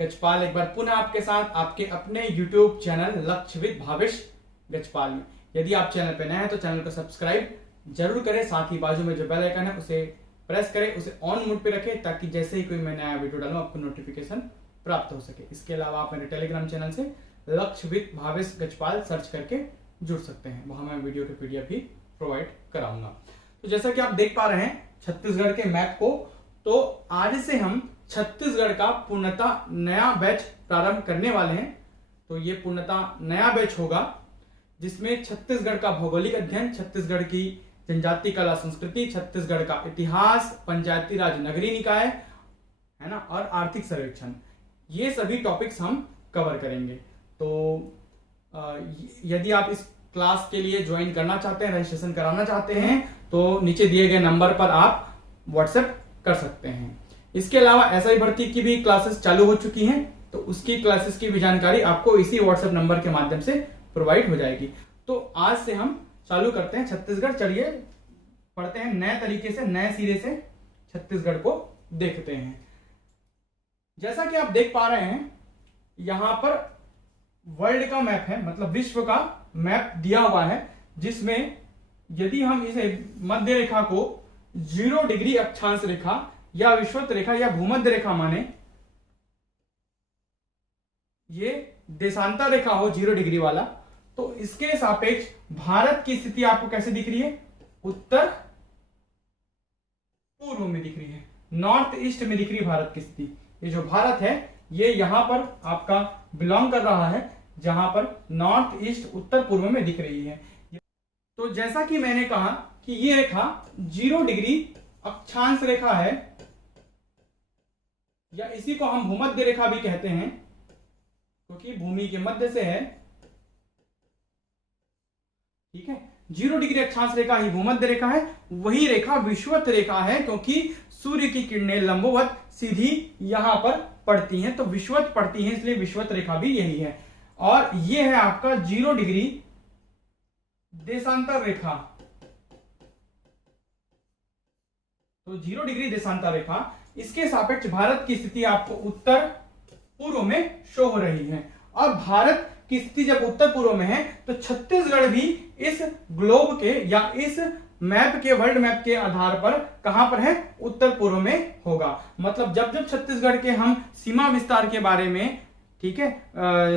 गजपाल एक बार पुनः आपके साथ आपके अपने YouTube चैनल लक्ष्य विद भावेश गजपाल में। यदि आप चैनल पर नए हैं तो चैनल को सब्सक्राइब जरूर करें, साथ ही बाजू में जो बेल आइकन है उसे प्रेस करें, उसे ऑन मोड पे रखें ताकि जैसे ही कोई मैं नया वीडियो डालूं आपको नोटिफिकेशन प्राप्त हो सके। इसके अलावा आप मेरे टेलीग्राम चैनल से लक्ष्य विद भावेश गजपाल सर्च करके जुड़ सकते हैं, वहां मैं वीडियो के PDF भी प्रोवाइड कराऊंगा। तो जैसा कि आप देख पा रहे हैं छत्तीसगढ़ के मैप को, तो आज से हम छत्तीसगढ़ का पूर्णतः नया बैच प्रारंभ करने वाले हैं। तो ये पूर्णतः नया बैच होगा जिसमें छत्तीसगढ़ का भौगोलिक अध्ययन, छत्तीसगढ़ की जनजाति कला संस्कृति, छत्तीसगढ़ का इतिहास, पंचायती राज नगरीय निकाय है ना, और आर्थिक सर्वेक्षण, ये सभी टॉपिक्स हम कवर करेंगे। तो यदि आप इस क्लास के लिए ज्वाइन करना चाहते हैं, रजिस्ट्रेशन कराना चाहते हैं, तो नीचे दिए गए नंबर पर आप व्हाट्सएप कर सकते हैं। इसके अलावा एसआई भर्ती की भी क्लासेस चालू हो चुकी हैं, तो उसकी क्लासेस की भी जानकारी आपको इसी व्हाट्सएप नंबर के माध्यम से प्रोवाइड हो जाएगी। तो आज से हम चालू करते हैं छत्तीसगढ़। चलिए पढ़ते हैं नए तरीके से, नए सिरे से छत्तीसगढ़ को देखते हैं। जैसा कि आप देख पा रहे हैं यहां पर वर्ल्ड का मैप है, मतलब विश्व का मैप दिया हुआ है, जिसमें यदि हम इसे मध्य रेखा को 0 डिग्री अक्षांश रेखा या विषुवत रेखा या भूमध्य रेखा माने, ये देशांतर रेखा हो 0 डिग्री वाला, तो इसके सापेक्ष भारत की स्थिति आपको कैसे दिख रही है? उत्तर पूर्व में दिख रही है, नॉर्थ ईस्ट में दिख रही है भारत की स्थिति। ये जो भारत है ये यहां पर आपका बिलोंग कर रहा है, जहां पर नॉर्थ ईस्ट उत्तर पूर्व में दिख रही है। तो जैसा कि मैंने कहा कि ये रेखा 0 डिग्री अक्षांश रेखा है, या इसी को हम भूमध्य रेखा भी कहते हैं क्योंकि भूमि के मध्य से है, ठीक है। 0 डिग्री अक्षांश रेखा ही भूमध्य रेखा है, वही रेखा विषुवत रेखा है क्योंकि सूर्य की किरणें लंबवत सीधी यहां पर पड़ती हैं, तो विषुवत पड़ती हैं, इसलिए विषुवत रेखा भी यही है। और यह है आपका 0 डिग्री देशांतर रेखा। तो 0 डिग्री देशांतर रेखा, इसके सापेक्ष भारत की स्थिति आपको उत्तर पूर्व में शो हो रही है। और भारत की स्थिति जब उत्तर पूर्व में है तो छत्तीसगढ़ भी इस ग्लोब के या इस मैप के, वर्ल्ड मैप के आधार पर कहां पर है? उत्तर पूर्व में होगा। मतलब जब जब छत्तीसगढ़ के हम सीमा विस्तार के बारे में, ठीक है,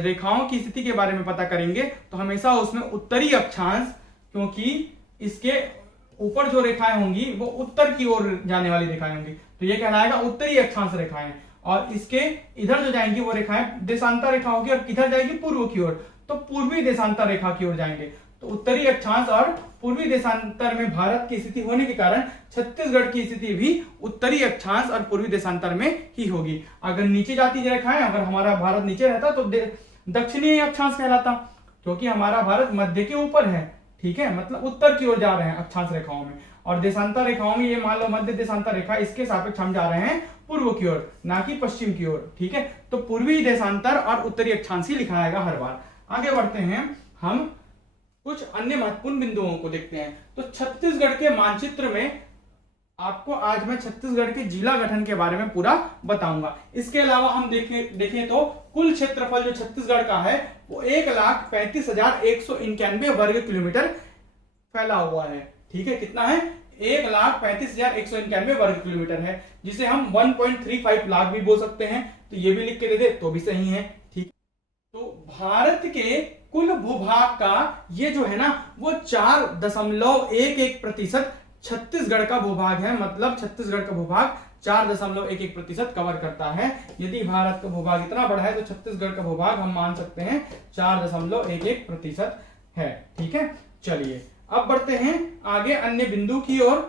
रेखाओं की स्थिति के बारे में पता करेंगे तो हमेशा उसमें उत्तरी अक्षांश, क्योंकि इसके ऊपर जो रेखाएं होंगी वो उत्तर की ओर जाने वाली रेखाएं होंगी, तो ये कहलाएगा उत्तरी अक्षांश रेखाएं। और इसके इधर जो जाएंगी वो रेखाएं देशांतर रेखा होगी, और किधर जाएगी? पूर्व की ओर, तो पूर्वी देशांतर रेखा की ओर जाएंगे। तो उत्तरी अक्षांश और पूर्वी देशांतर में भारत की स्थिति होने के कारण छत्तीसगढ़ की स्थिति भी उत्तरी अक्षांश और पूर्वी देशांतर में ही होगी। अगर नीचे जाती रेखाएं, अगर हमारा भारत नीचे रहता तो दक्षिणी अक्षांश कहलाता, क्योंकि हमारा भारत मध्य के ऊपर है, ठीक है, मतलब उत्तर की ओर जा रहे हैं अक्षांश रेखाओं में। और देशांतर रेखाओं में ये मान लो मध्य देशांतर रेखा, इसके सापेक्ष हम जा रहे हैं पूर्व की ओर, ना कि पश्चिम की ओर, ठीक है। तो पूर्वी देशांतर और उत्तरी अक्षांश ही लिखा जाएगा हर बार। आगे बढ़ते हैं, हम कुछ अन्य महत्वपूर्ण बिंदुओं को देखते हैं। तो छत्तीसगढ़ के मानचित्र में आपको आज मैं छत्तीसगढ़ के जिला गठन के बारे में पूरा बताऊंगा। इसके अलावा हम देखें तो कुल क्षेत्रफल जो छत्तीसगढ़ का है वो 1,35,191 वर्ग किलोमीटर फैला हुआ है, ठीक है। कितना है? 1,35,191 वर्ग किलोमीटर है, जिसे हम 1.35 लाख भी बोल सकते हैं, तो ये भी लिख के दे दे तो भी सही है, ठीक। तो भारत के कुल भूभाग का ये जो है ना वो 4.11% छत्तीसगढ़ का भूभाग है, मतलब छत्तीसगढ़ का भूभाग 4.11% कवर करता है। यदि भारत का भूभाग इतना बड़ा है तो छत्तीसगढ़ का भूभाग हम मान सकते हैं 4.11% है, ठीक है। चलिए अब बढ़ते हैं आगे अन्य बिंदु की ओर।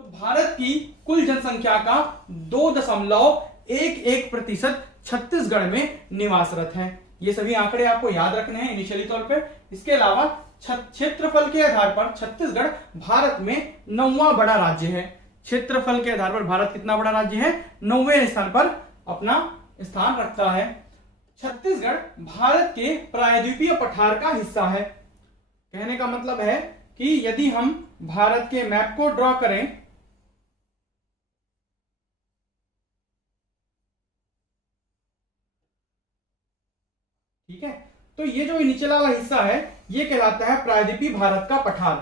तो भारत की कुल जनसंख्या का 2.11% छत्तीसगढ़ में निवासरत है। ये सभी आंकड़े आपको याद रखने हैं इनिशियली तौर पे। इसके अलावा क्षेत्रफल के आधार पर छत्तीसगढ़ भारत में 9वां बड़ा राज्य है। क्षेत्रफल के आधार पर भारत कितना बड़ा राज्य है? 9वें स्थान पर अपना स्थान रखता है। छत्तीसगढ़ भारत के प्रायद्वीपीय पठार का हिस्सा है। कहने का मतलब है कि यदि हम भारत के मैप को ड्रॉ करें ठीक है। तो ये जो नीचे वाला हिस्सा है ये कहलाता है प्रायद्वीपीय भारत का पठार।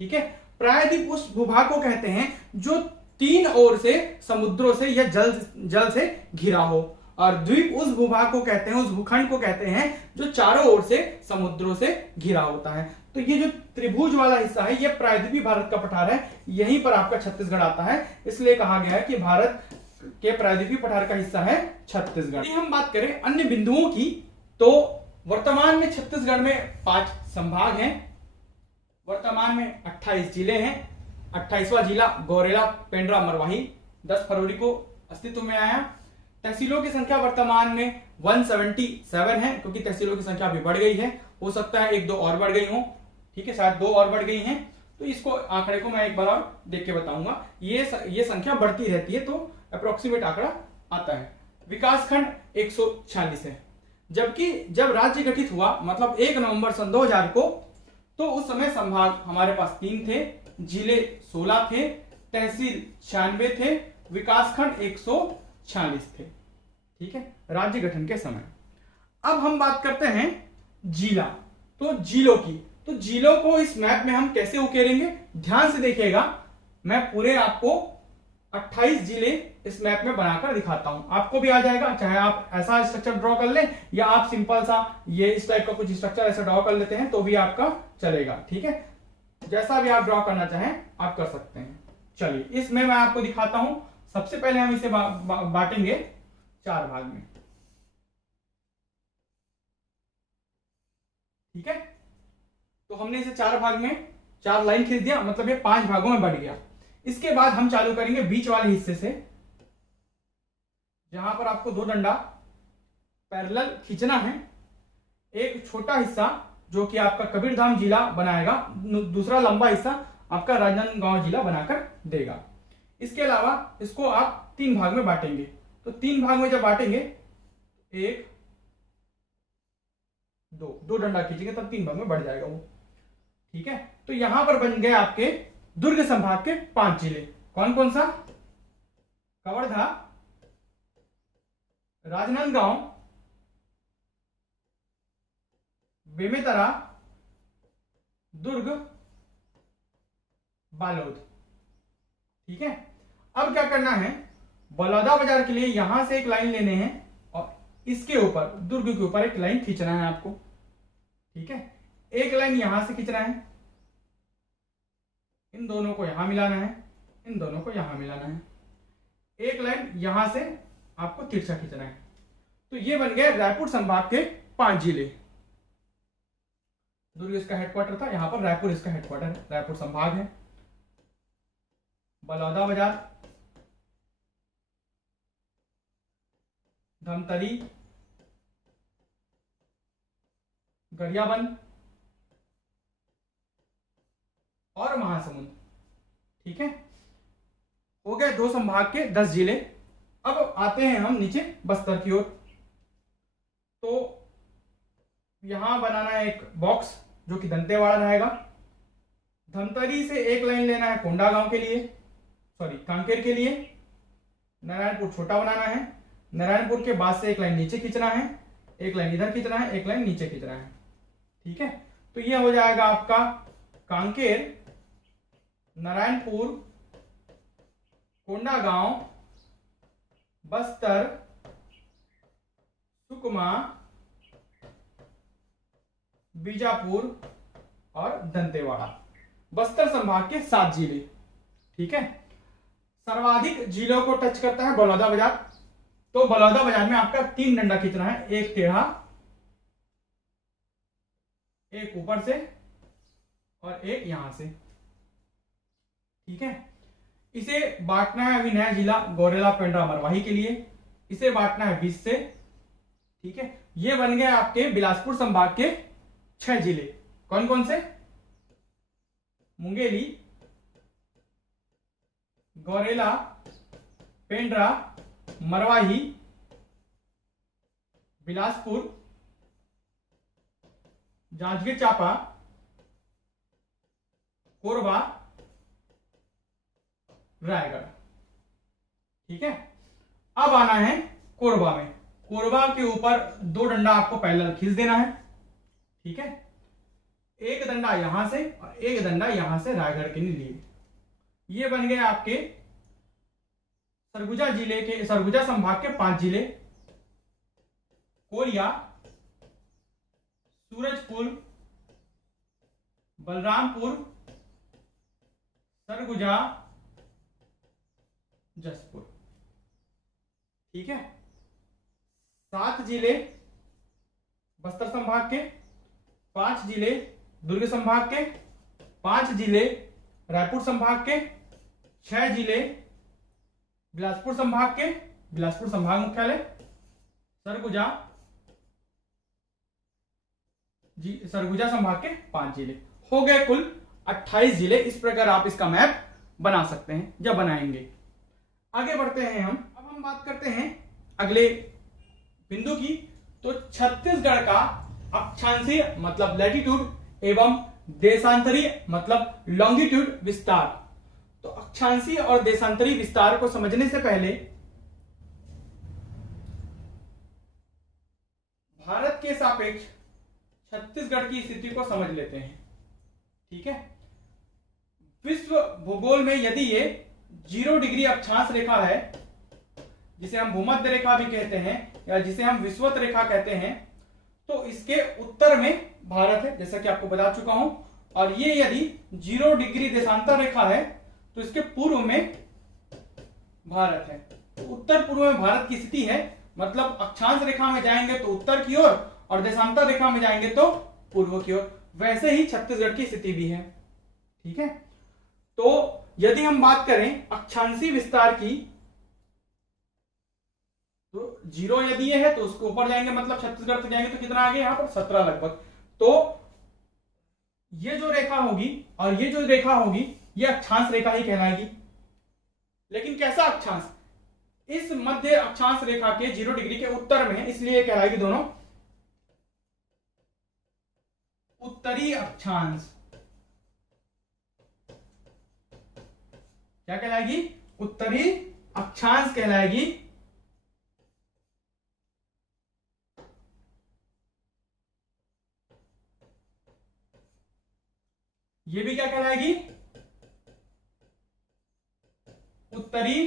ठीक है। प्रायद्वीप उस भूभाग को कहते हैं जो तीन ओर से समुद्रों से या जल से घिरा हो, और द्वीप उस भूभाग को कहते हैं, उस भूखंड को कहते हैं जो चारों ओर से समुद्रों से घिरा होता है। तो ये जो त्रिभुज वाला हिस्सा है ये प्रायद्वीपीय भारत का पठार है, यहीं पर आपका छत्तीसगढ़ आता है, इसलिए कहा गया है कि भारत के प्रायद्वीपीय पठार का हिस्सा है छत्तीसगढ़। हम बात करें अन्य बिंदुओं की, तो वर्तमान में छत्तीसगढ़ में 5 संभाग हैं, वर्तमान में 28 जिले हैं। 28वां जिला गौरेला पेंड्रा मरवाही 10 फरवरी को अस्तित्व में आया। तहसीलों की संख्या वर्तमान में 177 है, क्योंकि तहसीलों की संख्या अभी बढ़ गई है, हो सकता है 1-2 और बढ़ गई हो। ठीक है, शायद 2 और बढ़ गई हैं, तो इसको आंकड़े को मैं एक बार और देख के बताऊंगा। ये संख्या बढ़ती रहती है, तो अप्रोक्सीमेट आंकड़ा आता है। विकासखंड 146 है, जबकि जब राज्य गठित हुआ मतलब 1 नवंबर सन 2000 को, तो उस समय संभाग हमारे पास 3 थे, जिले 16 थे, तहसील 96 थे, विकासखंड 146 थे। ठीक है, राज्य गठन के समय। अब हम बात करते हैं जिला, तो जिलों की। तो जिलों को इस मैप में हम कैसे उकेरेंगे, ध्यान से देखिएगा। मैं पूरे आपको 28 जिले इस मैप में बनाकर दिखाता हूं, आपको भी आ जाएगा। चाहे आप ऐसा स्ट्रक्चर ड्रॉ कर लें या आप सिंपल सा ये इस टाइप का कुछ स्ट्रक्चर ऐसा ड्रॉ कर लेते हैं तो भी आपका चलेगा। ठीक है, जैसा भी आप ड्रॉ करना चाहें आप कर सकते हैं। चलिए इसमें मैं आपको दिखाता हूं। सबसे पहले हम इसे बांटेंगे 4 भाग में। ठीक है, तो हमने इसे 4 भाग में 4 लाइन खींच दिया, मतलब ये 5 भागों में बढ़ गया। इसके बाद हम चालू करेंगे बीच वाले हिस्से से, जहां पर आपको 2 डंडा पैरेलल खींचना है। एक छोटा हिस्सा जो कि आपका कबीरधाम जिला बनाएगा, दूसरा लंबा हिस्सा आपका राजनांदगांव जिला बनाकर देगा। इसके अलावा इसको आप 3 भाग में बांटेंगे। तो 3 भाग में जब बांटेंगे, 1 2 डंडा खींचेंगे तब 3 भाग में बढ़ जाएगा वो। ठीक है, तो यहां पर बन गए आपके दुर्ग संभाग के 5 जिले। कौन कौन सा? कवर्धा, राजनांदगांव, बेमेतरा, दुर्ग, बालोद। ठीक है, अब क्या करना है, बलौदाबाजार के लिए यहां से एक लाइन लेने हैं और इसके ऊपर दुर्ग के ऊपर एक लाइन खींचना है आपको। ठीक है, एक लाइन यहां से खींचना है, इन दोनों को यहां मिलाना है, इन दोनों को यहां मिलाना है, एक लाइन यहां से आपको तिरछा खींचना है। तो ये बन गए रायपुर संभाग के 5 जिले। दुर्ग इसका हेडक्वार्टर था, यहां पर रायपुर इसका हेडक्वार्टर है, रायपुर संभाग है। बलौदाबाजार, धमतरी, गरियाबंद और महासमुंद। ठीक है, हो गए 2 संभाग के 10 जिले। अब आते हैं हम नीचे बस्तर की ओर। तो यहां बनाना है एक बॉक्स जो कि दंतेवाड़ा रहेगा। धमतरी से एक लाइन लेना है कोंडागांव के लिए, सॉरी कांकेर के लिए। नारायणपुर छोटा बनाना है, नारायणपुर के बाद से एक लाइन नीचे खींचना है, एक लाइन इधर खींचना है, एक लाइन नीचे खींचना है। ठीक है, तो यह हो जाएगा आपका कांकेर, नारायणपुर, कोंडागांव, बस्तर, सुकमा, बीजापुर और दंतेवाड़ा। बस्तर संभाग के 7 जिले। ठीक है, सर्वाधिक जिलों को टच करता है बलौदाबाजार। तो बलौदाबाजार में आपका 3 डंडा खींचना है, एक टेढ़ा, एक ऊपर से और एक यहां से। ठीक है, इसे बांटना है अभी नया जिला गौरेला पेंड्रा मरवाही के लिए, इसे बांटना है 20 से। ठीक है, ये बन गए आपके बिलासपुर संभाग के 6 जिले। कौन कौन से? मुंगेली, गौरेला, पेंड्रा, मरवाही, बिलासपुर, जांजगीर चांपा, कोरबा, रायगढ़। ठीक है, अब आना है कोरबा में। कोरबा के ऊपर 2 डंडा आपको पैरेलल खींच देना है, ठीक है। एक डंडा यहां से और एक डंडा यहां से रायगढ़ के लिए। ये बन गए आपके सरगुजा संभाग के 5 जिले: कोरिया, सूरजपुर, बलरामपुर, सरगुजा, जसपुर, ठीक है। 7 जिले बस्तर संभाग के, 5 जिले दुर्ग संभाग के, 5 जिले रायपुर संभाग के, 6 जिले बिलासपुर संभाग के, बिलासपुर संभाग मुख्यालय, सरगुजा संभाग के 5 जिले। हो गए कुल 28 जिले। इस प्रकार आप इसका मैप बना सकते हैं या बनाएंगे। आगे बढ़ते हैं अब हम बात करते हैं अगले बिंदु की। तो छत्तीसगढ़ का अक्षांशीय मतलब लैटिट्यूड एवं देशांतरीय मतलब लॉन्गिट्यूड विस्तार। तो अक्षांशीय और देशांतरीय विस्तार को समझने से पहले भारत के सापेक्ष छत्तीसगढ़ की स्थिति को समझ लेते हैं, ठीक है। विश्व भूगोल में यदि ये 0 डिग्री अक्षांश रेखा है, जिसे हम भूमध्य रेखा भी कहते हैं या जिसे हम विषुवत रेखा कहते हैं, तो इसके उत्तर में भारत है, जैसा कि आपको बता चुका हूं। और ये यदि 0 डिग्री देशांतर रेखा है तो इसके पूर्व में भारत है। तो उत्तर पूर्व में भारत की स्थिति है, मतलब अक्षांश रेखा में जाएंगे तो उत्तर की ओर और देशांतर रेखा में जाएंगे तो पूर्व की ओर। वैसे ही छत्तीसगढ़ की स्थिति भी है, ठीक है। तो यदि हम बात करें अक्षांशीय विस्तार की, तो 0 यदि ये है तो उसके ऊपर जाएंगे, मतलब छत्तीसगढ़ तक जाएंगे तो कितना आगे यहां पर 17 लगभग। तो ये जो रेखा होगी और ये जो रेखा होगी ये अक्षांश रेखा ही कहलाएगी। लेकिन कैसा अक्षांश? इस मध्य अक्षांश रेखा के 0 डिग्री के उत्तर में है, इसलिए कहलाएगी दोनों उत्तरी अक्षांश। क्या कहलाएगी? उत्तरी अक्षांश कहलाएगी। ये भी क्या कहलाएगी? उत्तरी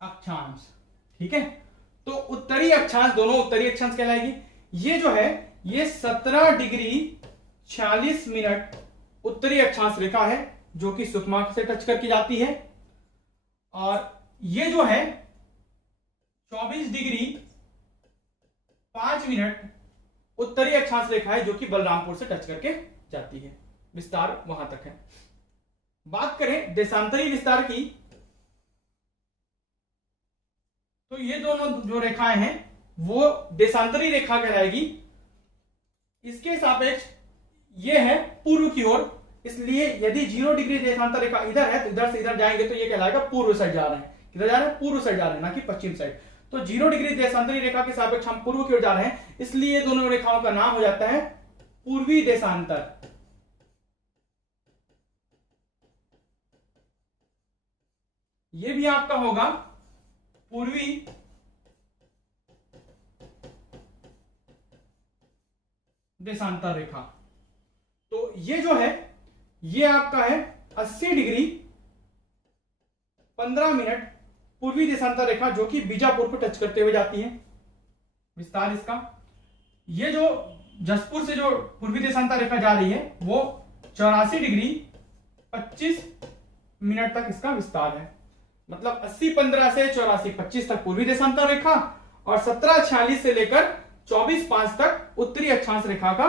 अक्षांश, ठीक है। तो उत्तरी अक्षांश, दोनों उत्तरी अक्षांश कहलाएगी। ये जो है ये 17 डिग्री 46 मिनट उत्तरी अक्षांश रेखा है, जो कि सुषमा से टच करके जाती है। और ये जो है 24 डिग्री 5 मिनट उत्तरी अक्षांश रेखा है, जो कि बलरामपुर से टच करके जाती है। विस्तार वहां तक है। बात करें देशांतरी विस्तार की, तो ये दोनों जो रेखाएं हैं वो देशांतरी रेखा कहलाएगी। इसके सापेक्ष ये है पूर्व की ओर, इसलिए यदि 0 डिग्री देशांतर रेखा इधर है तो इधर से इधर जाएंगे तो ये कहलाएगा पूर्व साइड जा रहे हैं। किधर जा रहे हैं? पूर्व साइड जा रहे हैं, ना कि पश्चिम साइड। तो 0 डिग्री देशांतरी रेखा के सापेक्ष हम पूर्व की ओर जा रहे हैं, इसलिए दोनों रेखाओं का नाम हो जाता है पूर्वी देशांतर। ये भी आपका होगा पूर्वी देशांतर रेखा। तो ये जो है ये आपका है 80 डिग्री 15 मिनट पूर्वी देशांतर रेखा, जो कि बीजापुर को टच करते हुए जाती है। विस्तार इसका, ये जो जसपुर से जो पूर्वी देशांतर रेखा जा रही है वो 84 डिग्री 25 मिनट तक इसका विस्तार है। मतलब 80-15 से 84-25 तक पूर्वी देशांतर रेखा और 17-46 से लेकर 24-5 तक उत्तरी अक्षांश रेखा का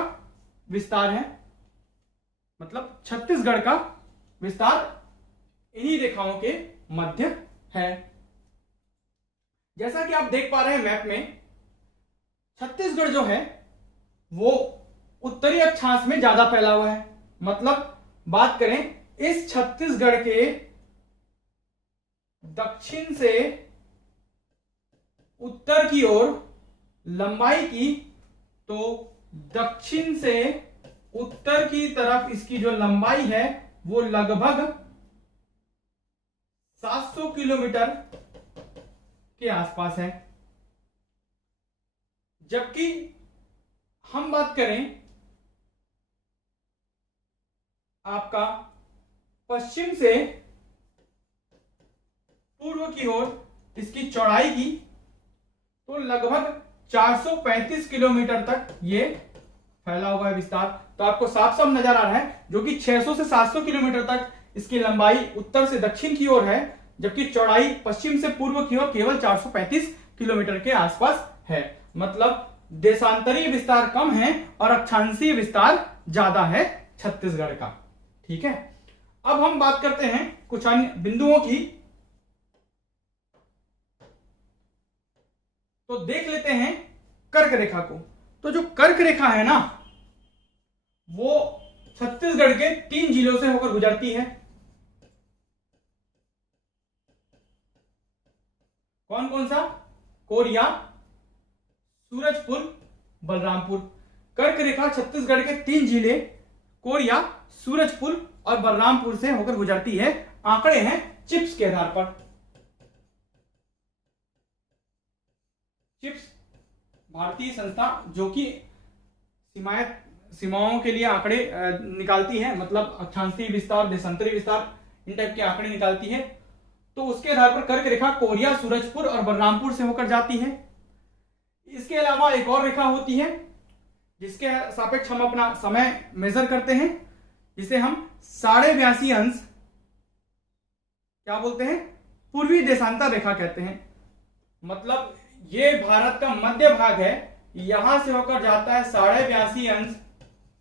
विस्तार है। मतलब छत्तीसगढ़ का विस्तार इन्हीं रेखाओं के मध्य है। जैसा कि आप देख पा रहे हैं मैप में, छत्तीसगढ़ जो है वो उत्तरी अक्षांश में ज्यादा फैला हुआ है। मतलब बात करें इस छत्तीसगढ़ के दक्षिण से उत्तर की ओर लंबाई की, तो दक्षिण से उत्तर की तरफ इसकी जो लंबाई है वो लगभग 700 किलोमीटर के आसपास है। जबकि हम बात करें आपका पश्चिम से पूर्व की ओर इसकी चौड़ाई की, तो लगभग 435 किलोमीटर तक ये फैला हुआ है विस्तार। तो आपको साफ साफ नजर आ रहा है, जो कि 600 से 700 किलोमीटर तक इसकी लंबाई उत्तर से दक्षिण की ओर है, जबकि चौड़ाई पश्चिम से पूर्व की ओर केवल 435 किलोमीटर के आसपास है। मतलब देशांतरीय विस्तार कम है और अक्षांशीय विस्तार ज्यादा है छत्तीसगढ़ का। ठीक है, अब हम बात करते हैं कुछ अन्य बिंदुओं की। तो देख लेते हैं कर्क रेखा को। तो जो कर्क रेखा है ना, वो छत्तीसगढ़ के 3 जिलों से होकर गुजरती है। कौन कौन सा? कोरिया, सूरजपुर, बलरामपुर। कर्क रेखा छत्तीसगढ़ के 3 जिले कोरिया, सूरजपुर और बलरामपुर से होकर गुजरती है। आंकड़े हैं चिप्स के आधार पर। चिप्स भारतीय संस्था जो कि सीमाओं के लिए आंकड़े निकालती है, मतलब अक्षांशीय विस्तार, देशांतरीय विस्तार, इन टाइप के आंकड़े निकालती है। तो उसके आधार पर कर्क रेखा कोरिया, सूरजपुर और बलरामपुर से होकर जाती है। इसके अलावा एक और रेखा होती है जिसके सापेक्ष हम अपना समय मेजर करते हैं, जिसे हम 82.5 क्या बोलते हैं? पूर्वी देशांतर रेखा कहते हैं। मतलब ये भारत का मध्य भाग है, यहां से होकर जाता है 82.5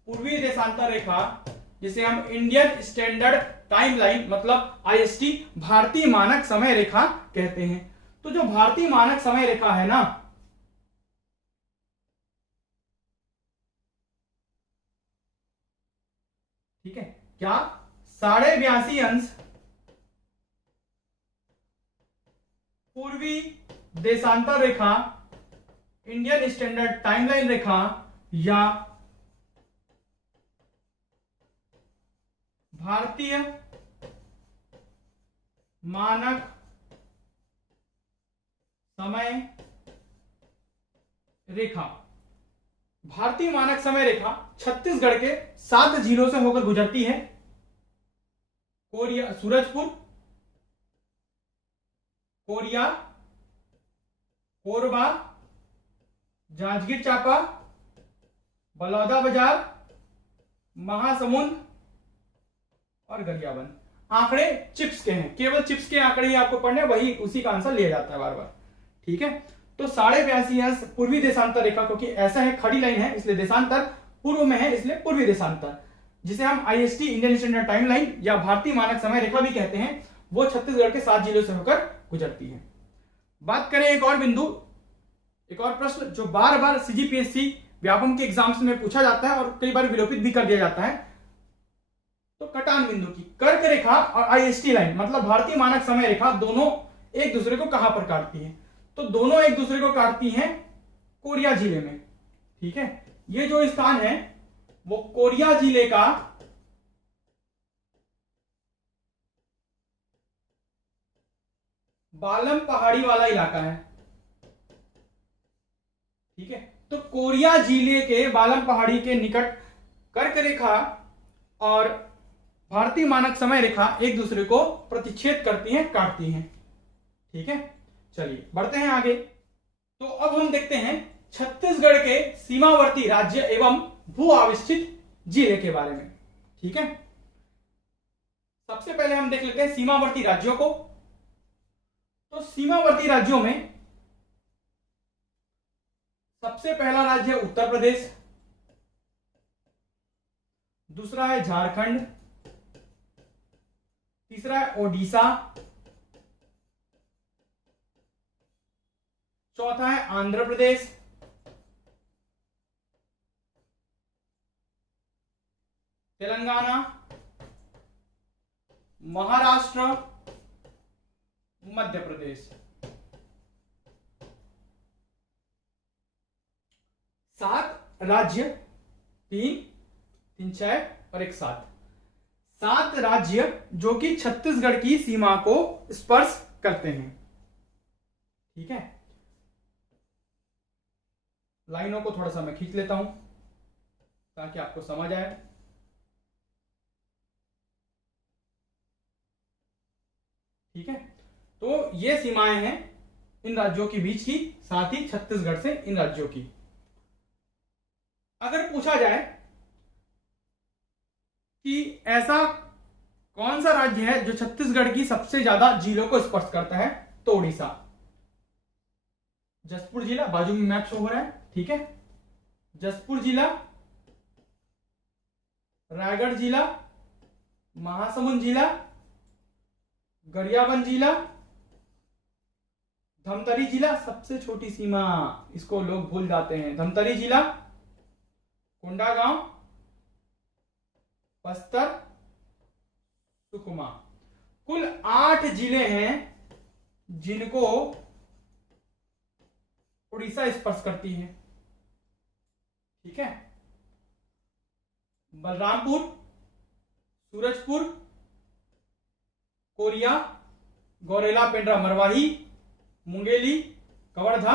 पूर्वी देशांतर रेखा, जिसे हम इंडियन स्टैंडर्ड टाइमलाइन मतलब आईएसटी भारतीय मानक समय रेखा कहते हैं। तो जो भारतीय मानक समय रेखा है ना, ठीक है, क्या 82.5 पूर्वी देशांतर रेखा, इंडियन स्टैंडर्ड टाइमलाइन रेखा या भारतीय मानक समय रेखा। भारतीय मानक समय रेखा छत्तीसगढ़ के 7 जिलों से होकर गुजरती है। कोरिया, सूरजपुर, कोरिया, कोरबा, जांजगीर चांपा, बलौदाबाजार, महासमुंद और गरियाबंद। आंकड़े चिप्स के हैं, केवल चिप्स के आंकड़े ही आपको पढ़ने, वही उसी का आंसर लिया जाता है बार बार। ठीक है, तो 82.5 पूर्वी देशांतर रेखा, क्योंकि ऐसा है खड़ी लाइन है इसलिए देशांतर, पूर्व में है इसलिए पूर्वी देशांतर, जिसे हम आईएसटी इंडियन स्टैंडर्ड टाइमलाइन या भारतीय मानक समय रेखा भी कहते हैं, वो छत्तीसगढ़ के 7 जिलों से होकर गुजरती है। बात करें एक और बिंदु, एक और प्रश्न जो बार बार सीजीपीएससी व्यापम के एग्जाम्स में पूछा जाता है और कई बार विलोपित भी कर दिया जाता है, तो कटान बिंदु की कर्क रेखा और आईएसटी लाइन मतलब भारतीय मानक समय रेखा दोनों एक दूसरे को कहां पर काटती हैं? तो दोनों एक दूसरे को काटती हैं कोरिया जिले में। ठीक है, ये जो स्थान है वो कोरिया जिले का बालम पहाड़ी वाला इलाका है। ठीक है, तो कोरिया जिले के बालम पहाड़ी के निकट कर्क रेखा और भारतीय मानक समय रेखा एक दूसरे को प्रतिच्छेद करती हैं, काटती हैं। ठीक है, चलिए बढ़ते हैं आगे। तो अब हम देखते हैं छत्तीसगढ़ के सीमावर्ती राज्य एवं भू आविष्ठित जिले के बारे में। ठीक है, सबसे पहले हम देख लेते हैं सीमावर्ती राज्यों को। तो सीमावर्ती राज्यों में सबसे पहला राज्य है उत्तर प्रदेश, दूसरा है झारखंड, तीसरा है ओडिशा, चौथा है आंध्र प्रदेश, तेलंगाना, महाराष्ट्र, मध्य प्रदेश। 7 राज्य, 3, 6 और 1 7, 7 राज्य जो कि छत्तीसगढ़ की सीमा को स्पर्श करते हैं। ठीक है, लाइनों को थोड़ा सा मैं खींच लेता हूं ताकि आपको समझ आए। ठीक है, तो ये सीमाएं हैं इन राज्यों के बीच की, साथ ही छत्तीसगढ़ से इन राज्यों की। अगर पूछा जाए कि ऐसा कौन सा राज्य है जो छत्तीसगढ़ की सबसे ज्यादा झीलों को स्पर्श करता है, तो उड़ीसा। जसपुर जिला, बाजू में मैप शो हो रहा है, ठीक है, जसपुर जिला, रायगढ़ जिला, महासमुंद जिला, गरियाबंद जिला, धमतरी जिला, सबसे छोटी सीमा, इसको लोग भूल जाते हैं, धमतरी जिला, कोंडागांव, बस्तर, सुकमा। कुल 8 जिले हैं जिनको उड़ीसा स्पर्श करती है। ठीक है, बलरामपुर, सूरजपुर, कोरिया, गौरेला, पेंड्रा, मरवाही, मुंगेली, कवर्धा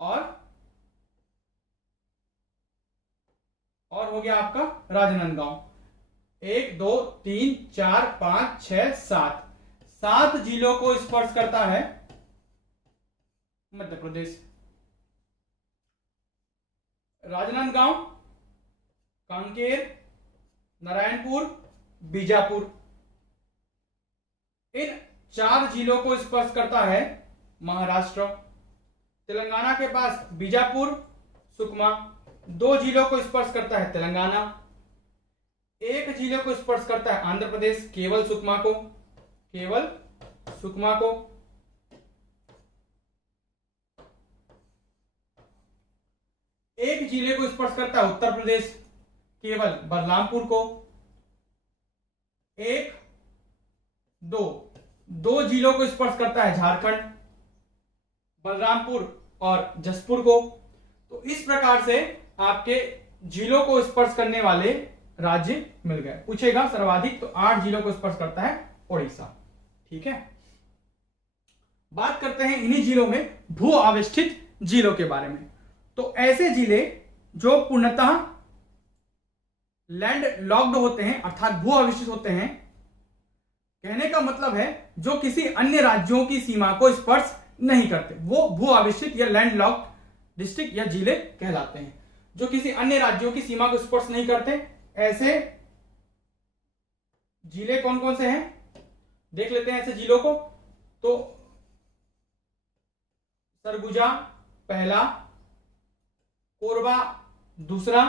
और हो गया आपका राजनांदगांव। 1 2 3 4 5 6 7, 7 जिलों को स्पर्श करता है मध्य प्रदेश। राजनांदगांव, कांकेर, नारायणपुर, बीजापुर, इन 4 जिलों को स्पर्श करता है महाराष्ट्र। तेलंगाना के पास बीजापुर, सुकमा, 2 जिलों को स्पर्श करता है तेलंगाना। 1 जिले को स्पर्श करता है आंध्र प्रदेश, केवल सुकमा को, केवल सुकमा को। 1 जिले को स्पर्श करता है उत्तर प्रदेश, केवल बलरामपुर को। 1 2 जिलों को स्पर्श करता है झारखंड, बलरामपुर और जसपुर को। तो इस प्रकार से आपके जिलों को स्पर्श करने वाले राज्य मिल गए। पूछेगा सर्वाधिक, तो 8 जिलों को स्पर्श करता है उड़ीसा। ठीक है, बात करते हैं इन्हीं जिलों में भू आविष्ठित जिलों के बारे में। तो ऐसे जिले जो पूर्णतः लैंड लॉक्ड होते हैं, अर्थात भू आविष्ठित होते हैं, कहने का मतलब है जो किसी अन्य राज्यों की सीमा को स्पर्श नहीं करते, वो भू आविष्ठित या लैंड लॉक्ड डिस्ट्रिक्ट या जिले कहलाते हैं। जो किसी अन्य राज्यों की सीमा को स्पर्श नहीं करते, ऐसे जिले कौन कौन से हैं देख लेते हैं ऐसे जिलों को। तो सरगुजा पहला, कोरबा दूसरा,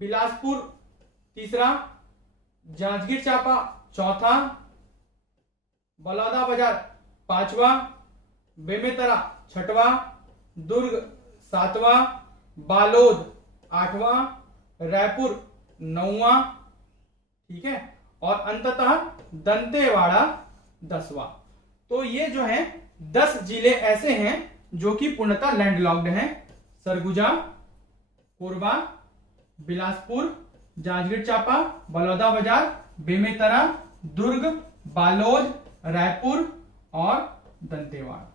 बिलासपुर तीसरा, जांजगीर चांपा चौथा, बलौदाबाजार पांचवा, बेमेतरा छठवा, दुर्ग सातवां, बालोद आठवां, रायपुर नौवां, ठीक है, और अंततः दंतेवाड़ा 10वां। तो ये जो है 10 जिले ऐसे हैं जो कि पूर्णतः लैंडलॉक्ड हैं। सरगुजा, कोरबा, बिलासपुर, जांजगीर चांपा, बलौदाबाजार, बेमेतरा, दुर्ग, बालोद, रायपुर और दंतेवाड़ा।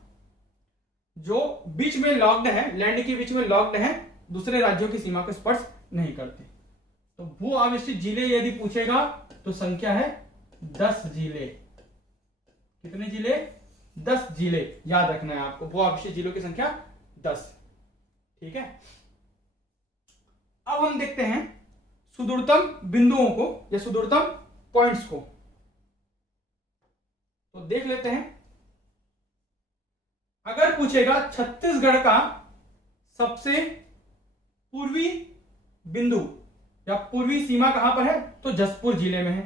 जो बीच में लॉक्ड है, लैंड के बीच में लॉक्ड है, दूसरे राज्यों की सीमा को स्पर्श नहीं करते। तो भू आविष्ठित जिले यदि पूछेगा तो संख्या है 10 जिले। कितने जिले? 10 जिले, याद रखना है आपको। भू आविष्ठित जिलों की संख्या 10। ठीक है, अब हम देखते हैं सुदूरतम बिंदुओं को या सुदूरतम पॉइंट्स को। तो देख लेते हैं, अगर पूछेगा छत्तीसगढ़ का सबसे पूर्वी बिंदु या पूर्वी सीमा कहां पर है, तो जसपुर जिले में है।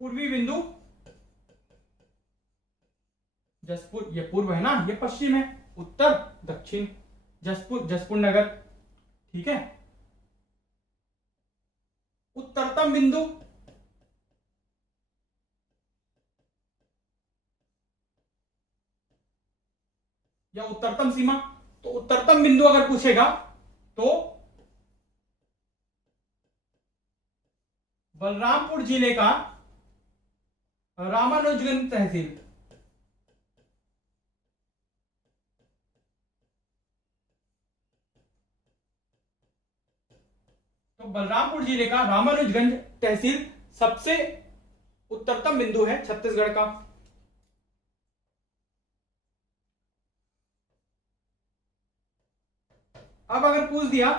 पूर्वी बिंदु जसपुर, ये पूर्व है ना, ये पश्चिम है, उत्तर दक्षिण, जसपुर, जसपुर नगर। ठीक है, उत्तरतम बिंदु या उत्तरतम सीमा, तो उत्तरतम बिंदु अगर पूछेगा तो बलरामपुर जिले का रामानुजगंज तहसील। तो बलरामपुर जिले का रामानुजगंज तहसील सबसे उत्तरतम बिंदु है छत्तीसगढ़ का। अब अगर पूछ दिया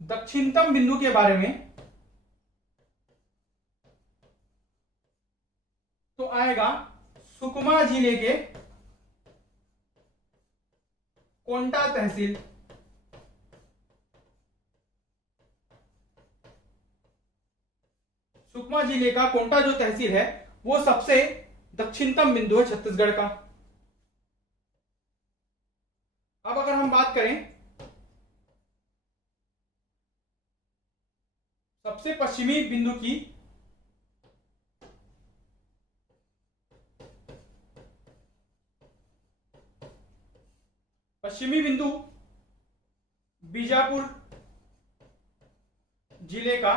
दक्षिणतम बिंदु के बारे में, तो आएगा सुकमा जिले के कोंटा तहसील। सुकमा जिले का कोंटा जो तहसील है वो सबसे दक्षिणतम बिंदु है छत्तीसगढ़ का। अब अगर हम बात करें सबसे पश्चिमी बिंदु की, पश्चिमी बिंदु बीजापुर जिले का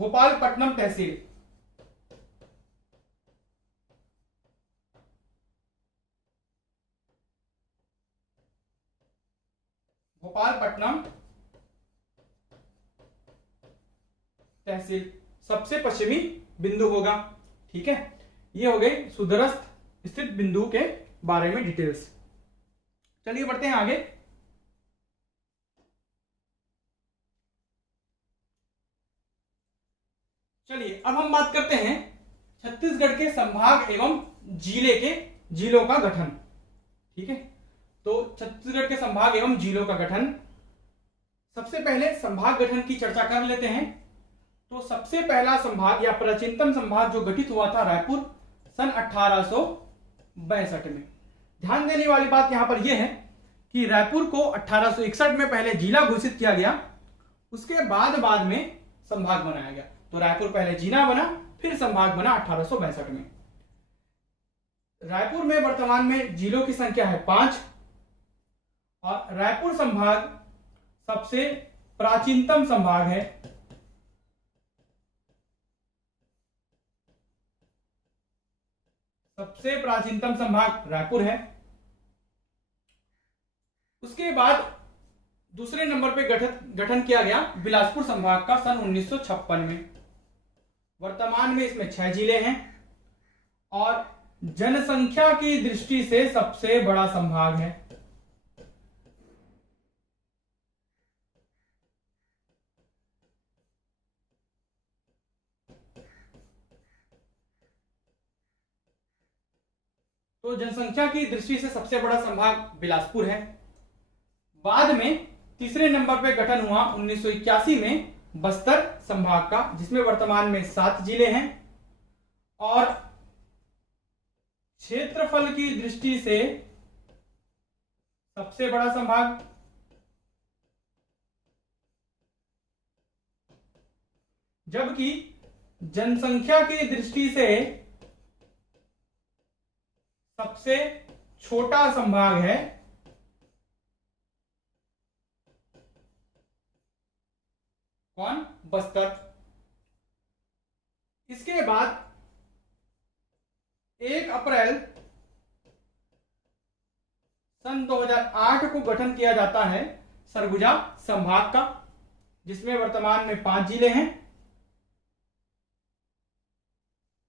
भोपालपट्टनम तहसील। भोपालपट्टनम तहसील सबसे पश्चिमी बिंदु होगा। ठीक है, ये हो गई सुदूरस्थ स्थित बिंदु के बारे में डिटेल्स। चलिए बढ़ते हैं आगे। चलिए अब हम बात करते हैं छत्तीसगढ़ के संभाग एवं जिले के जिलों का गठन। ठीक है, तो छत्तीसगढ़ के संभाग एवं जिलों का गठन, सबसे पहले संभाग गठन की चर्चा कर लेते हैं। तो सबसे पहला संभाग या प्राचीनतम संभाग जो गठित हुआ था रायपुर सन 1862 में। ध्यान देने वाली बात यहां पर यह है कि रायपुर को 1861 में पहले जिला घोषित किया गया, उसके बाद में संभाग बनाया गया। तो रायपुर पहले जिला बना, फिर संभाग बना 1862 में। रायपुर में वर्तमान में जिलों की संख्या है 5 और रायपुर संभाग सबसे प्राचीनतम संभाग है। सबसे प्राचीनतम संभाग रायपुर है। उसके बाद दूसरे नंबर पे गठन किया गया बिलासपुर संभाग का सन 1956 में। वर्तमान में इसमें 6 जिले हैं और जनसंख्या की दृष्टि से सबसे बड़ा संभाग है। तो जनसंख्या की दृष्टि से सबसे बड़ा संभाग बिलासपुर है। बाद में तीसरे नंबर पे गठन हुआ 1981 में बस्तर संभाग का, जिसमें वर्तमान में 7 जिले हैं और क्षेत्रफल की दृष्टि से सबसे बड़ा संभाग। जबकि जनसंख्या की दृष्टि से सबसे छोटा संभाग है कौन? बस्तर। इसके बाद 1 अप्रैल सन 2008 को गठन किया जाता है सरगुजा संभाग का, जिसमें वर्तमान में 5 जिले हैं।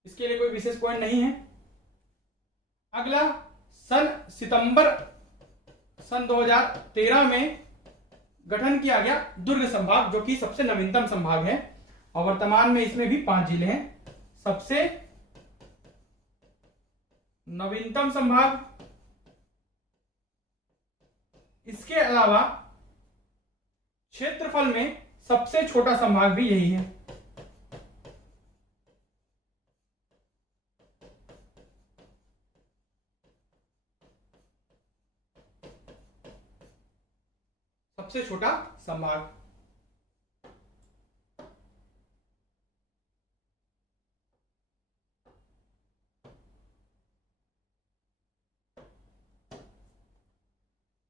इसके लिए कोई विशेष पॉइंट नहीं है। अगला सितंबर सन 2013 में गठन किया गया दुर्ग संभाग, जो कि सबसे नवीनतम संभाग है और वर्तमान में इसमें भी 5 जिले हैं। सबसे नवीनतम संभाग। इसके अलावा क्षेत्रफल में सबसे छोटा संभाग भी यही है। सबसे छोटा संभाग।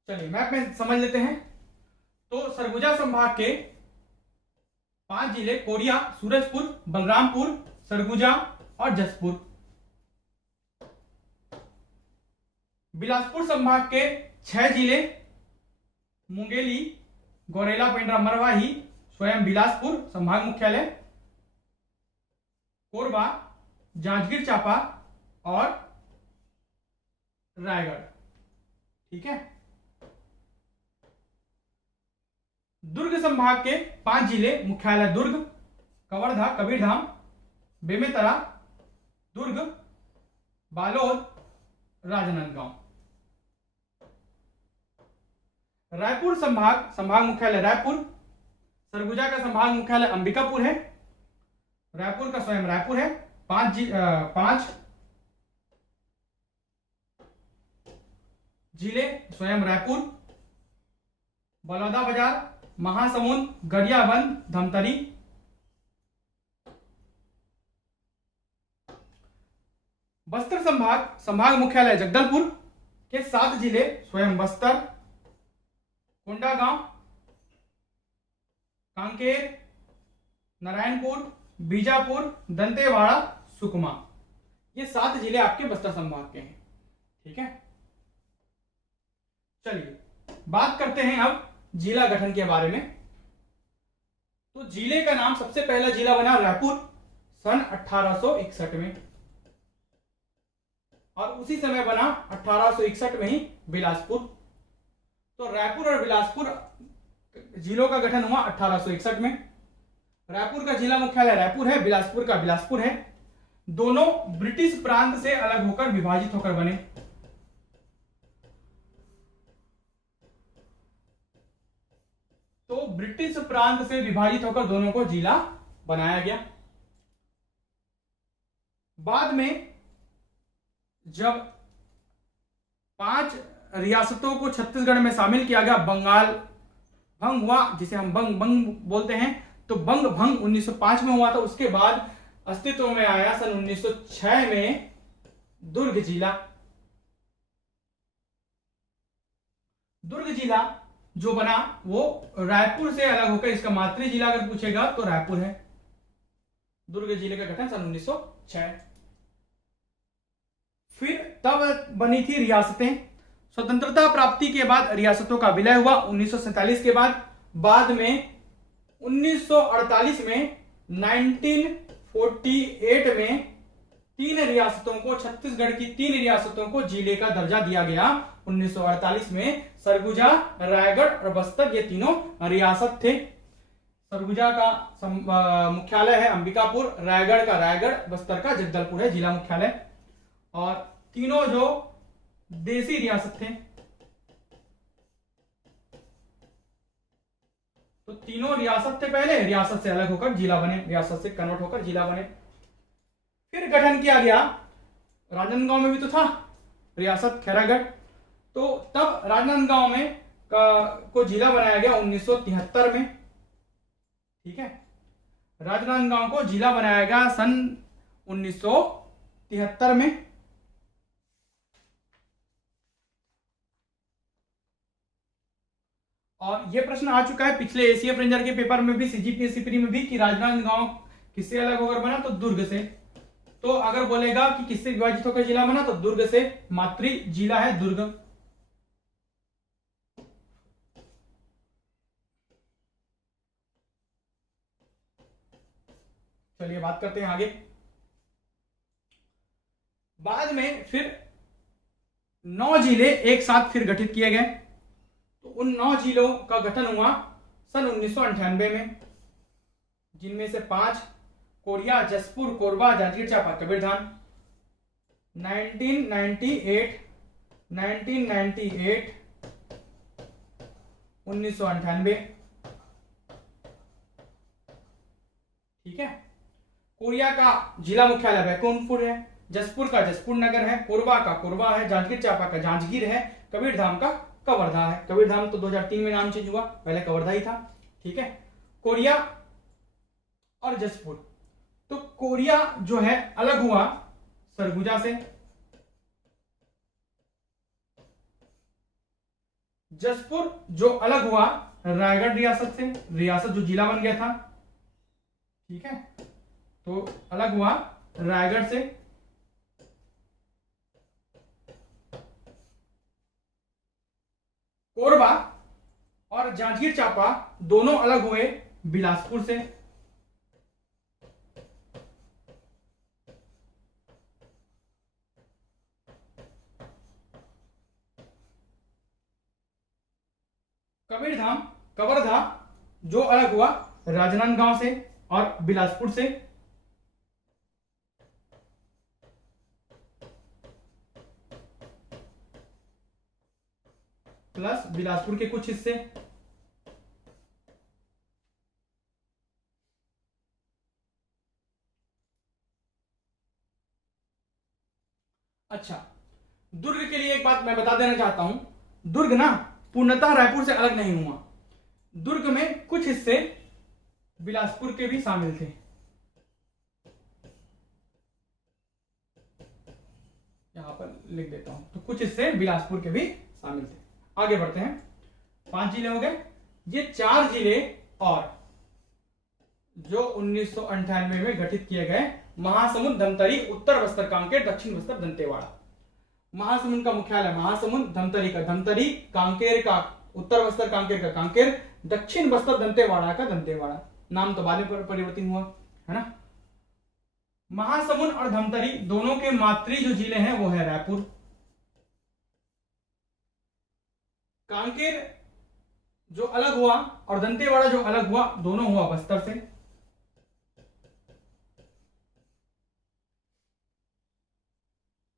चलिए मैप में समझ लेते हैं। तो सरगुजा संभाग के 5 जिले कोरिया, सूरजपुर, बलरामपुर, सरगुजा और जसपुर। बिलासपुर संभाग के 6 जिले मुंगेली, गौरेला, पेंड्रा, मरवाही, स्वयं बिलासपुर संभाग मुख्यालय, कोरबा, जांजगीर चांपा और रायगढ़। ठीक है। दुर्ग संभाग के 5 जिले मुख्यालय दुर्ग, कवर्धा, कबीरधाम, बेमेतरा, दुर्ग, बालोद, राजनांदगांव। रायपुर संभाग मुख्यालय रायपुर, सरगुजा का संभाग मुख्यालय अंबिकापुर है, रायपुर का स्वयं रायपुर है। 5 जिले स्वयं रायपुर, बलौदाबाजार, महासमुंद, गरियाबंद, धमतरी। बस्तर संभाग मुख्यालय जगदलपुर के 7 जिले स्वयं बस्तर, कोंडागांव, कांकेर, नारायणपुर, बीजापुर, दंतेवाड़ा, सुकमा। ये 7 जिले आपके बस्तर संभाग के हैं। ठीक है। चलिए बात करते हैं अब जिला गठन के बारे में। तो जिले का नाम सबसे पहला जिला बना रायपुर सन 1861 में, और उसी समय बना 1861 में ही बिलासपुर। तो रायपुर और बिलासपुर जिलों का गठन हुआ 1861 में। रायपुर का जिला मुख्यालय रायपुर है, बिलासपुर का बिलासपुर है। दोनों ब्रिटिश प्रांत से अलग होकर विभाजित होकर बने। तो ब्रिटिश प्रांत से विभाजित होकर दोनों को जिला बनाया गया। बाद में जब 5 रियासतों को छत्तीसगढ़ में शामिल किया गया, बंगाल भंग हुआ, जिसे हम बंग बोलते हैं, तो बंग भंग 1905 में हुआ था। उसके बाद अस्तित्व में आया सन 1906 में दुर्ग जिला। दुर्ग जिला जो बना वो रायपुर से अलग होकर, इसका मातृ जिला अगर पूछेगा तो रायपुर है। दुर्ग जिले का गठन सन 1906। फिर तब बनी थी रियासतें। स्वतंत्रता प्राप्ति के बाद रियासतों का विलय हुआ 1947 के बाद में 1948 में 1948 में 3 रियासतों को, छत्तीसगढ़ की 3 रियासतों को जिले का दर्जा दिया गया। 1948 में सरगुजा, रायगढ़ और बस्तर, ये तीनों रियासत थे। सरगुजा का मुख्यालय है अंबिकापुर, रायगढ़ का रायगढ़, बस्तर का जगदलपुर है जिला मुख्यालय। और तीनों जो देसी रियासत थे, तो तीनों रियासत थे पहले, रियासत से अलग होकर जिला बने, रियासत से कन्वर्ट होकर जिला बने। फिर गठन किया गया, राजनांदगांव में भी तो था रियासत खैरागढ़, तो तब राजनांदगांव में को जिला बनाया गया 1973 में। ठीक है। राजनांदगांव को जिला बनाया गया सन 1973 में। और यह प्रश्न आ चुका है पिछले एसीएफ रेंजर के पेपर में भी, सीजीपीएससी प्री में भी, कि राजनांदगांव किससे अलग होकर बना, तो दुर्ग से। तो अगर बोलेगा कि किससे विभाजित होकर जिला बना, तो दुर्ग से। मातृ जिला है दुर्ग। चलिए बात करते हैं आगे। बाद में फिर 9 जिले एक साथ फिर गठित किए गए। तो उन 9 जिलों का गठन हुआ सन 1998 में, जिनमें से 5 कोरिया, जसपुर, कोरबा, जांजगीर चांपा, कबीरधाम। 1998 1998 ठीक है। कोरिया का जिला मुख्यालय बैकुंठपुर है, जसपुर का जसपुर नगर है, कोरबा का कोरबा है, जांजगीर चांपा का जांजगीर है, कबीरधाम का कवर्धा है। कबीरधाम तो 2003 में नाम चेंज हुआ, पहले कवर्धा ही था। ठीक है। कोरिया और जसपुर, तो कोरिया जो है अलग हुआ सरगुजा से, जसपुर जो अलग हुआ रायगढ़ रियासत से, रियासत जो जिला बन गया था। ठीक है, तो अलग हुआ रायगढ़ से। कोरबा और जांजगीर चांपा दोनों अलग हुए बिलासपुर से। कबीरधाम कवर्धा जो अलग हुआ राजनांदगांव से और बिलासपुर से। प्लस बिलासपुर के कुछ हिस्से। अच्छा, दुर्ग के लिए एक बात मैं बता देना चाहता हूं, दुर्ग ना पूर्णतः रायपुर से अलग नहीं हुआ, दुर्ग में कुछ हिस्से बिलासपुर के भी शामिल थे। यहां पर लिख देता हूं, तो कुछ हिस्से बिलासपुर के भी शामिल थे। आगे बढ़ते हैं, 5 जिले हो गए। ये 4 जिले और जो 1998 में गठित किए गए महासमुंद, धमतरी, उत्तर बस्तर कांकेर, दक्षिण बस्तर दंतेवाड़ा। महासमुंद का मुख्यालय महासमुंद, धमतरी का धमतरी, कांकेर का उत्तर बस्तर कांकेर का कांकेर, दक्षिण बस्तर दंतेवाड़ा का दंतेवाड़ा। नाम तो बाद में परिवर्तन हुआ है ना। महासमुंद और धमतरी दोनों के मातृ जो जिले हैं वो है रायपुर। कांकेर जो अलग हुआ और दंतेवाड़ा जो अलग हुआ दोनों हुआ बस्तर से।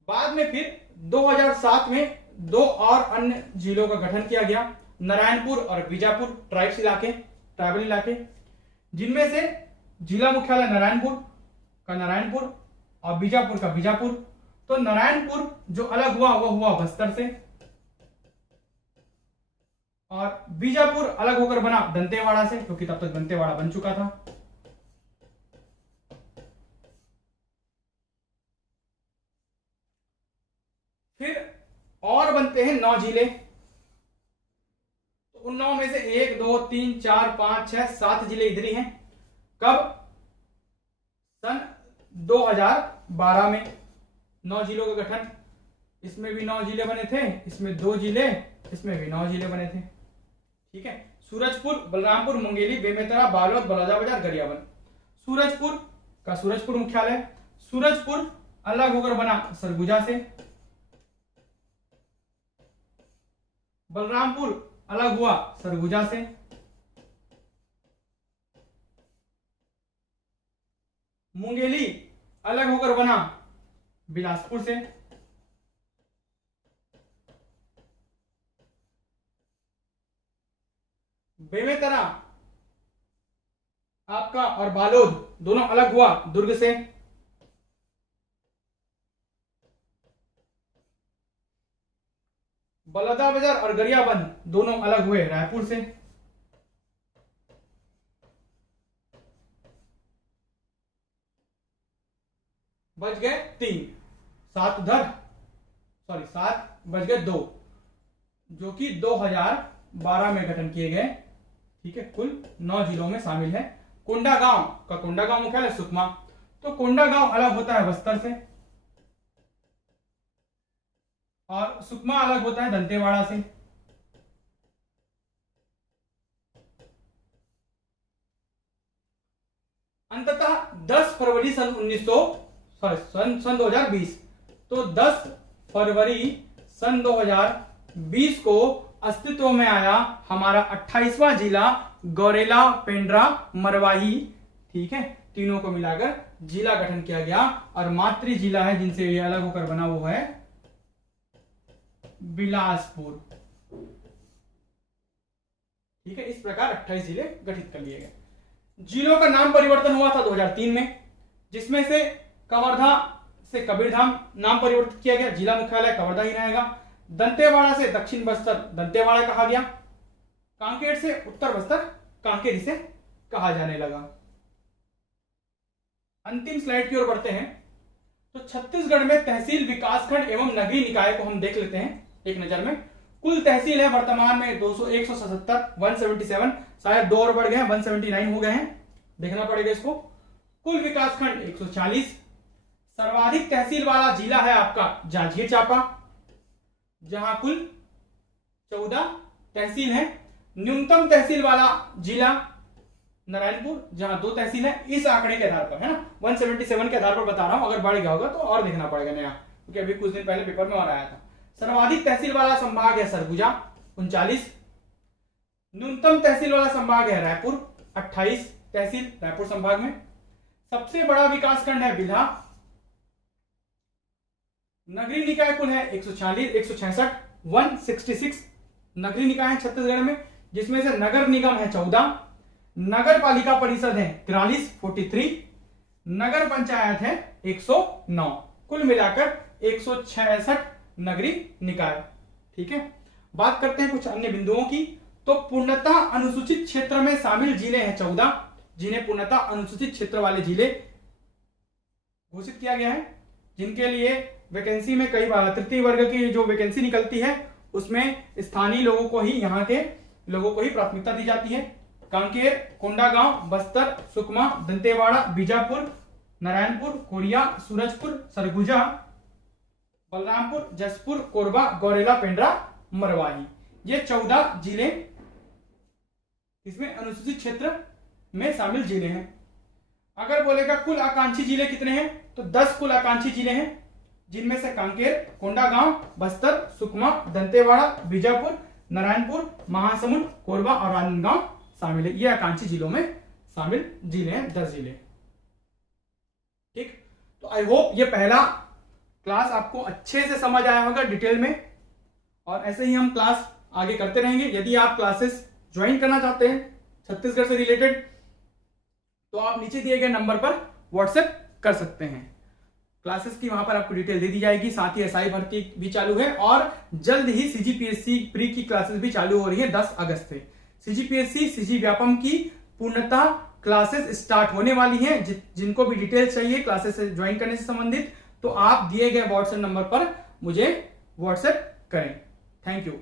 बाद में फिर 2007 में 2 और अन्य जिलों का गठन किया गया, नारायणपुर और बीजापुर, ट्राइबल इलाके, जिनमें से जिला मुख्यालय नारायणपुर का नारायणपुर और बीजापुर का बीजापुर। तो नारायणपुर जो अलग हुआ वो हुआ बस्तर से और बीजापुर अलग होकर बना दंतेवाड़ा से, क्योंकि तब तक दंतेवाड़ा बन चुका था। फिर और बनते हैं 9 जिले। तो उन 9 में से 1 2 3 4 5 6 7 जिले इधर ही हैं। कब? सन 2012 में 9 जिलों का गठन। इसमें भी 9 जिले बने थे, इसमें 2 जिले, इसमें भी 9 जिले बने थे। ठीक है, सूरजपुर, बलरामपुर, मुंगेली, बेमेतरा, बालोद, बलौदाबाजार, गरियाबंद। सूरजपुर का सूरजपुर मुख्यालय, सूरजपुर अलग होकर बना सरगुजा से। बलरामपुर अलग हुआ सरगुजा से। मुंगेली अलग होकर बना बिलासपुर से। बेमेतरा आपका और बालोद दोनों अलग हुआ दुर्ग से। बलौदाबाजार और गरियाबंद दोनों अलग हुए रायपुर से। बच गए 3, 7 बच गए 2, जो कि 2012 में गठन किए गए। ठीक है, कुल 9 जिलों में शामिल है। कोंडागांव का कोंडागांव मुख्यालय सुकमा। तो कोंडागांव अलग होता है बस्तर से और सुकमा अलग होता है दंतेवाड़ा से। अंततः 10 फरवरी सन 2020, तो 10 फरवरी सन 2020 को अस्तित्व में आया हमारा 28वां जिला गौरेला, पेंड्रा, मरवाही। ठीक है, तीनों को मिलाकर जिला गठन किया गया और मातृ जिला है जिनसे ये अलग होकर बना वो है बिलासपुर। ठीक है, इस प्रकार 28 जिले गठित कर लिए गए। जिलों का नाम परिवर्तन हुआ था 2003 में, जिसमें से कवर्धा से कबीरधाम नाम परिवर्तित किया गया, जिला मुख्यालय कवर्धा ही रहेगा। दंतेवाड़ा से दक्षिण बस्तर दंतेवाड़ा कहा गया। कांकेर से उत्तर बस्तर कांकेर से कहा जाने लगा। अंतिम स्लाइड की ओर बढ़ते हैं। तो छत्तीसगढ़ में तहसील, विकासखंड एवं नगरीय निकाय को हम देख लेते हैं एक नजर में। कुल तहसील है वर्तमान में 177, 177, शायद 2 और बढ़ गए हैं, 179 हो गए हैं, देखना पड़ेगा इसको। कुल विकासखंड 140। सर्वाधिक तहसील वाला जिला है आपका जांजगीर चांपा, जहां कुल 14 तहसील है। न्यूनतम तहसील वाला जिला नारायणपुर, जहां 2 तहसील है। इस आंकड़े के आधार पर, है ना, 177 के आधार पर बता रहा हूं, अगर बढ़ गया होगा तो और देखना पड़ेगा नया, क्योंकि अभी कुछ दिन पहले पेपर में और आया था। सर्वाधिक तहसील वाला संभाग है सरगुजा 39। न्यूनतम तहसील वाला संभाग है रायपुर 28 तहसील रायपुर संभाग में। सबसे बड़ा विकासखंड है बिल्हा। नगरीय निकाय कुल है 166 नगरीय निकाय है छत्तीसगढ़ में, जिसमें से नगर निगम है 14, नगर पालिका परिषद है 43 नगर पंचायत है 109। कुल मिलाकर 166 नगरीय निकाय। ठीक है, बात करते हैं कुछ अन्य बिंदुओं की। तो पूर्णतः अनुसूचित क्षेत्र में शामिल जिले हैं 14, जिन्हें पूर्णतः अनुसूचित क्षेत्र वाले जिले घोषित किया गया है, जिनके लिए वैकेंसी में कई बार तृतीय वर्ग की जो वैकेंसी निकलती है उसमें स्थानीय लोगों को ही, यहाँ के लोगों को ही प्राथमिकता दी जाती है। कांकेर, कोंडागांव, बस्तर, सुकमा, दंतेवाड़ा, बीजापुर, नारायणपुर, कोरिया, सूरजपुर, सरगुजा, बलरामपुर, जसपुर, कोरबा, गौरेला, पेंड्रा, मरवाही, ये 14 जिले इसमें अनुसूचित क्षेत्र में शामिल जिले हैं। अगर बोलेगा कुल आकांक्षी जिले कितने हैं, तो 10 कुल आकांक्षी जिले हैं, जिनमें से कांकेर, कोंडागांव, बस्तर, सुकमा, दंतेवाड़ा, बीजापुर, नारायणपुर, महासमुंद, कोरबा और राजनांदगांव शामिल है। ये आकांक्षी जिलों में शामिल जिले हैं, 10 जिले। ठीक, तो आई होप ये पहला क्लास आपको अच्छे से समझ आया होगा डिटेल में, और ऐसे ही हम क्लास आगे करते रहेंगे। यदि आप क्लासेस ज्वाइन करना चाहते हैं छत्तीसगढ़ से रिलेटेड, तो आप नीचे दिए गए नंबर पर व्हाट्सएप कर सकते हैं। क्लासेस की वहां पर आपको डिटेल दे दी जाएगी। साथ ही एसआई भर्ती भी चालू है, और जल्द ही सीजीपीएससी प्री की क्लासेस भी चालू हो रही है 10 अगस्त से। सीजीपीएससी सीजी व्यापम की पूर्णतः क्लासेस स्टार्ट होने वाली हैं। जिनको भी डिटेल चाहिए क्लासेस से ज्वाइन करने से संबंधित, तो आप दिए गए व्हाट्सएप नंबर पर मुझे व्हाट्सएप करें। Thank you.